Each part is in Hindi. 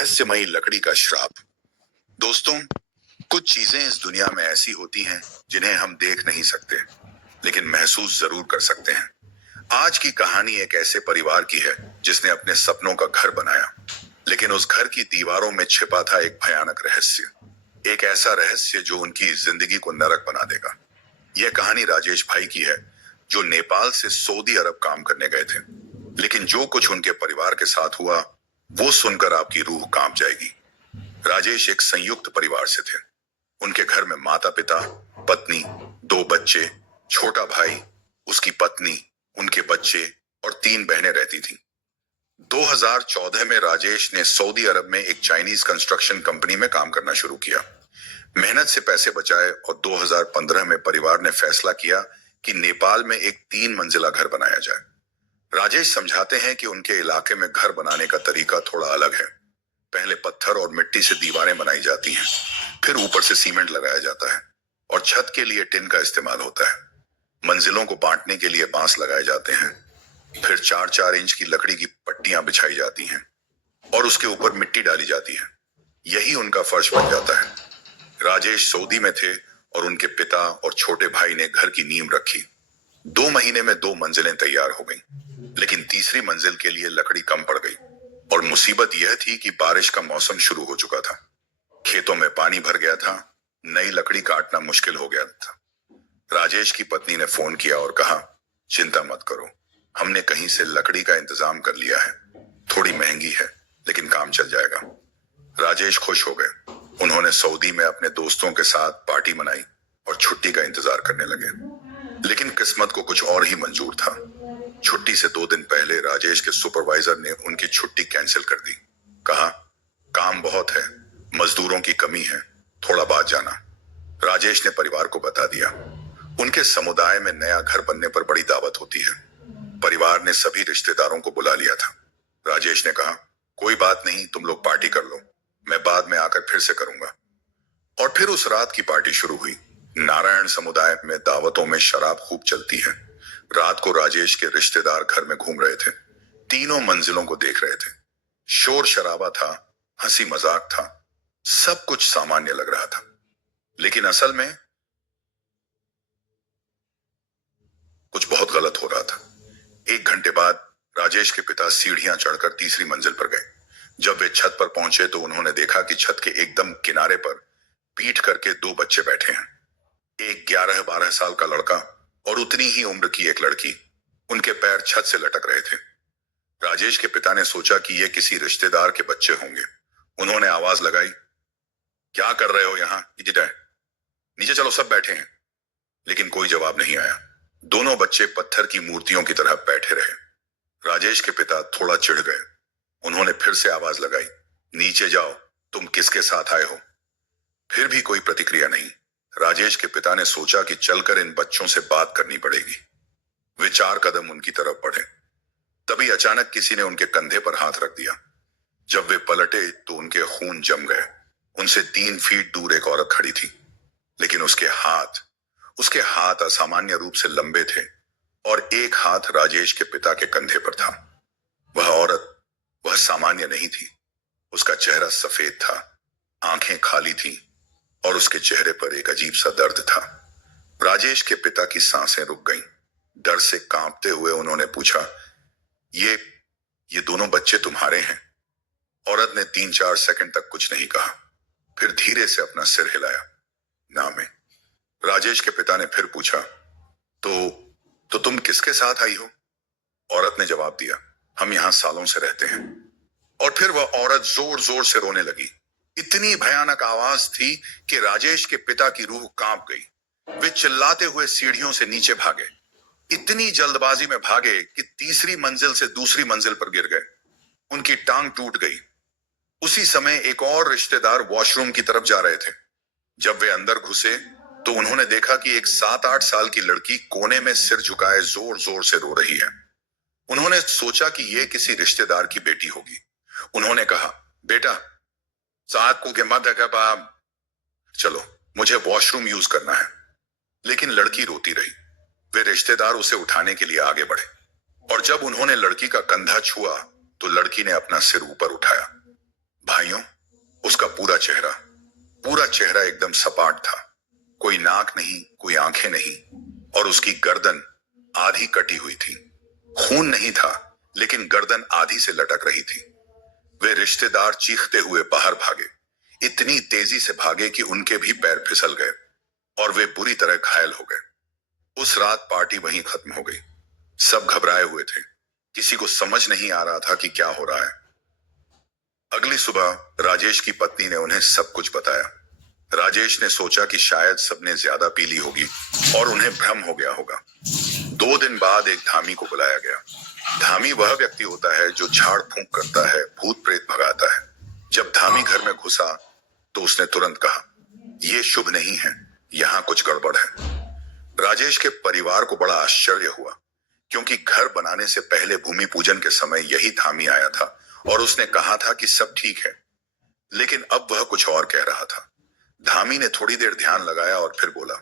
रहस्यमयी लकड़ी का श्राप। दोस्तों, कुछ चीजें इस दुनिया में ऐसी होती हैं जिन्हें हम देख नहीं सकते, लेकिन महसूस जरूर कर सकते हैं। आज की कहानी एक ऐसे परिवार की है जिसने अपने सपनों का घर बनाया, लेकिन उस घर की दीवारों में छिपा था एक भयानक रहस्य। एक ऐसा रहस्य जो उनकी जिंदगी को नरक बना देगा। यह कहानी राजेश भाई की है, जो नेपाल से सऊदी अरब काम करने गए थे। लेकिन जो कुछ उनके परिवार के साथ हुआ, वो सुनकर आपकी रूह कांप जाएगी। राजेश एक संयुक्त परिवार से थे। उनके घर में माता पिता, पत्नी, दो बच्चे, छोटा भाई, उसकी पत्नी, उनके बच्चे और तीन बहनें रहती थीं। 2014 में राजेश ने सऊदी अरब में एक चाइनीज कंस्ट्रक्शन कंपनी में काम करना शुरू किया। मेहनत से पैसे बचाए और 2015 में परिवार ने फैसला किया कि नेपाल में एक 3 मंजिला घर बनाया जाए। राजेश समझाते हैं कि उनके इलाके में घर बनाने का तरीका थोड़ा अलग है। पहले पत्थर और मिट्टी से दीवारें बनाई जाती हैं, फिर ऊपर से सीमेंट लगाया जाता है और छत के लिए टिन का इस्तेमाल होता है। मंजिलों को बांटने के लिए बांस लगाए जाते हैं, फिर 4-4 इंच की लकड़ी की पट्टियां बिछाई जाती हैं और उसके ऊपर मिट्टी डाली जाती है। यही उनका फर्श बन जाता है। राजेश सऊदी में थे और उनके पिता और छोटे भाई ने घर की नींव रखी। 2 महीने में 2 मंजिलें तैयार हो गईं, लेकिन तीसरी मंजिल के लिए लकड़ी कम पड़ गई और मुसीबत यह थी कि बारिश का मौसम शुरू हो चुका था। खेतों में पानी भर गया था, नई लकड़ी काटना मुश्किल हो गया था। राजेश की पत्नी ने फोन किया और कहा, चिंता मत करो, हमने कहीं से लकड़ी का इंतजाम कर लिया है। थोड़ी महंगी है, लेकिन काम चल जाएगा। राजेश खुश हो गए। उन्होंने सऊदी में अपने दोस्तों के साथ पार्टी मनाई और छुट्टी का इंतजार करने लगे। लेकिन किस्मत को कुछ और ही मंजूर था। छुट्टी से 2 दिन पहले राजेश के सुपरवाइजर ने उनकी छुट्टी कैंसिल कर दी। कहा, काम बहुत है, मजदूरों की कमी है, थोड़ा बाद जाना। राजेश ने परिवार को बता दिया। उनके समुदाय में नया घर बनने पर बड़ी दावत होती है। परिवार ने सभी रिश्तेदारों को बुला लिया था। राजेश ने कहा, कोई बात नहीं, तुम लोग पार्टी कर लो, मैं बाद में आकर फिर से करूंगा। और फिर उस रात की पार्टी शुरू हुई। नारायण समुदाय में दावतों में शराब खूब चलती है। रात को राजेश के रिश्तेदार घर में घूम रहे थे, तीनों मंजिलों को देख रहे थे। शोर शराबा था, हंसी मजाक था, सब कुछ सामान्य लग रहा था। लेकिन असल में कुछ बहुत गलत हो रहा था। 1 घंटे बाद राजेश के पिता सीढ़ियां चढ़कर तीसरी मंजिल पर गए। जब वे छत पर पहुंचे तो उन्होंने देखा कि छत के एकदम किनारे पर पीठ करके 2 बच्चे बैठे हैं। एक 11-12 साल का लड़का और उतनी ही उम्र की एक लड़की। उनके पैर छत से लटक रहे थे। राजेश के पिता ने सोचा कि ये किसी रिश्तेदार के बच्चे होंगे। उन्होंने आवाज लगाई, क्या कर रहे हो यहाँ? नीचे चलो, सब बैठे हैं। लेकिन कोई जवाब नहीं आया। दोनों बच्चे पत्थर की मूर्तियों की तरह बैठे रहे। राजेश के पिता थोड़ा चिढ़ गए। उन्होंने फिर से आवाज लगाई, नीचे जाओ, तुम किसके साथ आए हो? फिर भी कोई प्रतिक्रिया नहीं। राजेश के पिता ने सोचा कि चलकर इन बच्चों से बात करनी पड़ेगी। वे 4 कदम उनकी तरफ बढ़े। तभी अचानक किसी ने उनके कंधे पर हाथ रख दिया। जब वे पलटे तो उनके खून जम गए। उनसे 3 फीट दूर एक औरत खड़ी थी, लेकिन उसके हाथ असामान्य रूप से लंबे थे और एक हाथ राजेश के पिता के कंधे पर था। वह सामान्य नहीं थी। उसका चेहरा सफेद था, आंखें खाली थीं और उसके चेहरे पर एक अजीब सा दर्द था। राजेश के पिता की सांसें रुक गईं। डर से कांपते हुए उन्होंने पूछा, ये दोनों बच्चे तुम्हारे हैं? औरत ने 3-4 सेकंड तक कुछ नहीं कहा, फिर धीरे से अपना सिर हिलाया, ना मैं। राजेश के पिता ने फिर पूछा, तो तुम किसके साथ आई हो? औरत ने जवाब दिया, हम यहां सालों से रहते हैं। और फिर वह औरत जोर जोर से रोने लगी। इतनी भयानक आवाज थी कि राजेश के पिता की रूह कांप गई। वे चिल्लाते हुए सीढ़ियों से नीचे भागे। इतनी जल्दबाजी में भागे कि तीसरी मंजिल से दूसरी मंजिल पर गिर गए। उनकी टांग टूट गई। उसी समय एक और रिश्तेदार वॉशरूम की तरफ जा रहे थे। जब वे अंदर घुसे तो उन्होंने देखा कि एक 7-8 साल की लड़की कोने में सिर झुकाए जोर जोर से रो रही है। उन्होंने सोचा कि यह किसी रिश्तेदार की बेटी होगी। उन्होंने कहा, बेटा, साथ को के मत है, चलो, मुझे वॉशरूम यूज करना है। लेकिन लड़की रोती रही। वे रिश्तेदार उसे उठाने के लिए आगे बढ़े और जब उन्होंने लड़की का कंधा छुआ तो लड़की ने अपना सिर ऊपर उठाया। भाइयों, उसका पूरा चेहरा एकदम सपाट था। कोई नाक नहीं, कोई आंखें नहीं, और उसकी गर्दन आधी कटी हुई थी। खून नहीं था, लेकिन गर्दन आधी से लटक रही थी। वे रिश्तेदार चीखते हुए बाहर भागे, इतनी तेजी से भागे कि उनके भी पैर फिसल गए और वे बुरी तरह घायल हो गए। उस रात पार्टी वहीं खत्म हो गई। सब घबराए हुए थे, किसी को समझ नहीं आ रहा था कि क्या हो रहा है। अगली सुबह राजेश की पत्नी ने उन्हें सब कुछ बताया। राजेश ने सोचा कि शायद सबने ज्यादा पी ली होगी और उन्हें भ्रम हो गया होगा। 2 दिन बाद एक धामी को बुलाया गया। धामी वह व्यक्ति होता है जो झाड़ फूंक करता है, भूत प्रेत भगाता है। जब धामी घर में घुसा तो उसने तुरंत कहा, यह शुभ नहीं है, यहाँ कुछ गड़बड़ है। राजेश के परिवार को बड़ा आश्चर्य हुआ, क्योंकि घर बनाने से पहले भूमि पूजन के समय यही धामी आया था और उसने कहा था कि सब ठीक है, लेकिन अब वह कुछ और कह रहा था। धामी ने थोड़ी देर ध्यान लगाया और फिर बोला,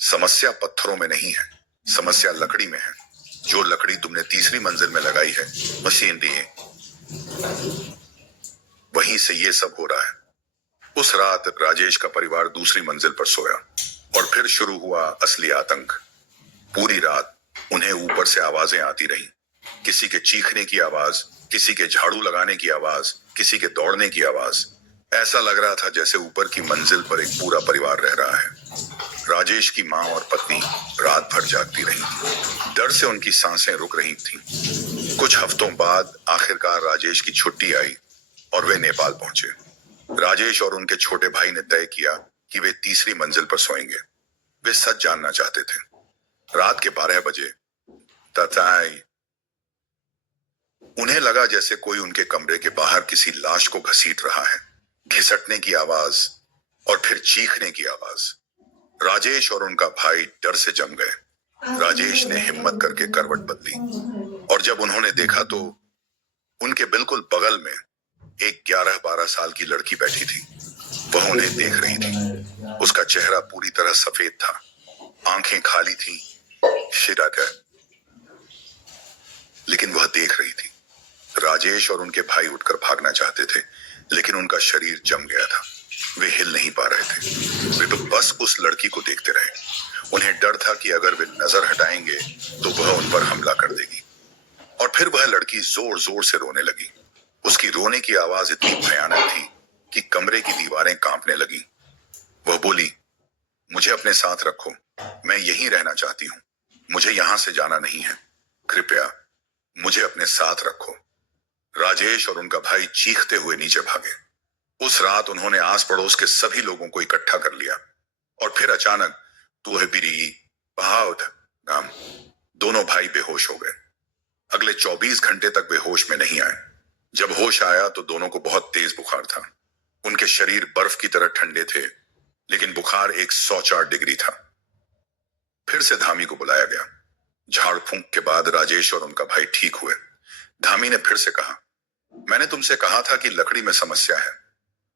समस्या पत्थरों में नहीं है, समस्या लकड़ी में है। जो लकड़ी तुमने तीसरी मंजिल में लगाई है, मशीन दी है, वहीं से ये सब हो रहा है। उस रात राजेश का परिवार दूसरी मंजिल पर सोया और फिर शुरू हुआ असली आतंक। पूरी रात उन्हें ऊपर से आवाजें आती रहीं, किसी के चीखने की आवाज, किसी के झाड़ू लगाने की आवाज, किसी के दौड़ने की आवाज। ऐसा लग रहा था जैसे ऊपर की मंजिल पर एक पूरा परिवार रह रहा है। राजेश की माँ और पत्नी रात भर जागती रहीं। डर से उनकी सांसें रुक रही थीं। कुछ हफ्तों बाद आखिरकार राजेश की छुट्टी आई और वे नेपाल पहुंचे। राजेश और उनके छोटे भाई ने तय किया कि वे तीसरी मंजिल पर सोएंगे। वे सच जानना चाहते थे। रात के 12 बजे तताई उन्हें लगा जैसे कोई उनके कमरे के बाहर किसी लाश को घसीट रहा है। घिसटने की आवाज और फिर चीखने की आवाज। राजेश और उनका भाई डर से जम गए। राजेश ने हिम्मत करके करवट बदली और जब उन्होंने देखा तो उनके बिल्कुल बगल में एक 11-12 साल की लड़की बैठी थी। वह उन्हें देख रही थी। उसका चेहरा पूरी तरह सफेद था, आंखें खाली थीं, शिराकर, लेकिन वह देख रही थी। राजेश और उनके भाई उठकर भागना चाहते थे, लेकिन उनका शरीर जम गया था। वे हिल नहीं पा रहे थे। वे तो बस उस लड़की को देखते रहे। उन्हें डर था कि अगर वे नजर हटाएंगे तो वह उन पर हमला कर देगी। और फिर वह लड़की जोर जोर से रोने लगी। उसकी रोने की आवाज इतनी भयानक थी कि कमरे की दीवारें कांपने लगी। वह बोली, मुझे अपने साथ रखो, मैं यहीं रहना चाहती हूँ, मुझे यहां से जाना नहीं है, कृपया मुझे अपने साथ रखो। राजेश और उनका भाई चीखते हुए नीचे भागे। उस रात उन्होंने आस पड़ोस के सभी लोगों को इकट्ठा कर लिया और फिर अचानक तुहबिरी बहाउद नाम दोनों भाई बेहोश हो गए। अगले 24 घंटे तक वे होश में नहीं आए। जब होश आया तो दोनों को बहुत तेज बुखार था। उनके शरीर बर्फ की तरह ठंडे थे, लेकिन बुखार 104 डिग्री था। फिर से धामी को बुलाया गया। झाड़ फूंक के बाद राजेश और उनका भाई ठीक हुए। धामी ने फिर से कहा, मैंने तुमसे कहा था कि लकड़ी में समस्या है,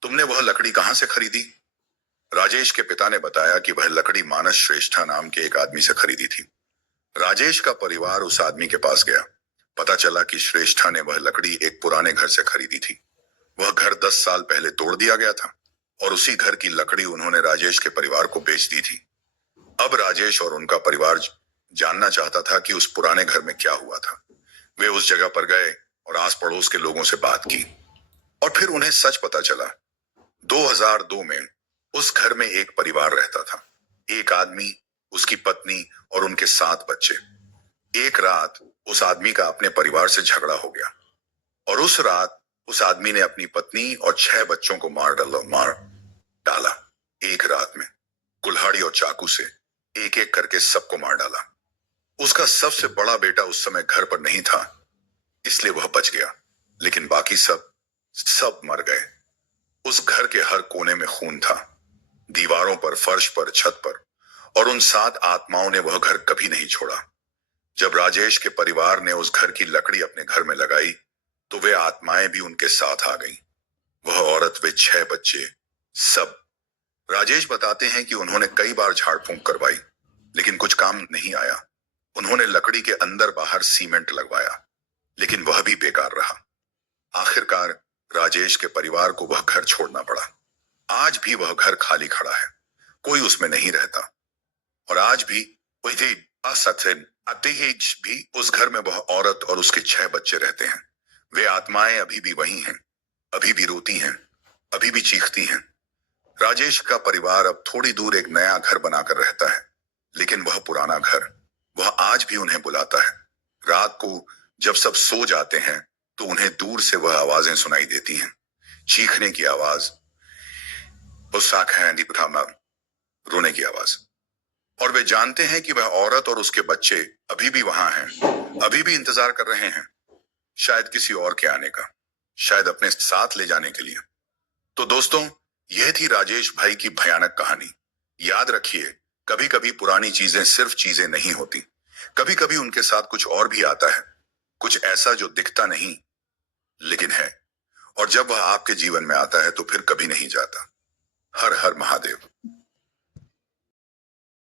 तुमने वह लकड़ी कहां से खरीदी? राजेश के पिता ने बताया कि वह लकड़ी मानस श्रेष्ठा नाम के एक आदमी से खरीदी थी। राजेश का परिवार उस आदमी के पास गया। पता चला कि श्रेष्ठा ने वह लकड़ी एक पुराने घर से खरीदी थी। वह घर 10 साल पहले तोड़ दिया गया था और उसी घर की लकड़ी उन्होंने राजेश के परिवार को बेच दी थी। अब राजेश और उनका परिवार जानना चाहता था कि उस पुराने घर में क्या हुआ था। वे उस जगह पर गए और आस पड़ोस के लोगों से बात की और फिर उन्हें सच पता चला। 2002 में उस घर में एक परिवार रहता था, एक आदमी, उसकी पत्नी और उनके 7 बच्चे। एक रात उस आदमी का अपने परिवार से झगड़ा हो गया और उस रात उस आदमी ने अपनी पत्नी और 6 बच्चों को मार डाला। एक रात में कुल्हाड़ी और चाकू से एक एक करके सबको मार डाला। उसका सबसे बड़ा बेटा उस समय घर पर नहीं था, इसलिए वह बच गया, लेकिन बाकी सब मर गए। उस घर के हर कोने में खून था, दीवारों पर, फर्श पर, छत पर, और उन 7 आत्माओं ने वह घर कभी नहीं छोड़ा। जब राजेश के परिवार ने उस घर की लकड़ी अपने घर में लगाई तो वे आत्माएं भी उनके साथ आ गईं। वह औरत, वे 6 बच्चे, सब। राजेश बताते हैं कि उन्होंने कई बार झाड़ फूंक करवाई, लेकिन कुछ काम नहीं आया। उन्होंने लकड़ी के अंदर बाहर सीमेंट लगवाया, लेकिन वह भी बेकार रहा। आखिरकार राजेश के परिवार को वह घर छोड़ना पड़ा। आज भी वह घर खाली खड़ा है, कोई उसमें नहीं रहता। और आज भी वही असथिन अतिहेज भी उस घर में वह औरत और उसके 6 बच्चे रहते हैं। वे आत्माएं अभी भी वही हैं, अभी भी रोती हैं, अभी भी चीखती हैं। राजेश का परिवार अब थोड़ी दूर एक नया घर बनाकर रहता है, लेकिन वह पुराना घर, वह आज भी उन्हें बुलाता है। रात को जब सब सो जाते हैं तो उन्हें दूर से वह आवाजें सुनाई देती हैं, चीखने की आवाज, रोने की आवाज। और वे जानते हैं कि वह औरत और उसके बच्चे अभी भी वहां हैं, अभी भी इंतजार कर रहे हैं, शायद किसी और के आने का, शायद अपने साथ ले जाने के लिए। तो दोस्तों, यह थी राजेश भाई की भयानक कहानी। याद रखिए, कभी कभी पुरानी चीजें सिर्फ चीजें नहीं होती, कभी कभी उनके साथ कुछ और भी आता है, कुछ ऐसा जो दिखता नहीं लेकिन है। और जब वह आपके जीवन में आता है तो फिर कभी नहीं जाता। हर हर महादेव।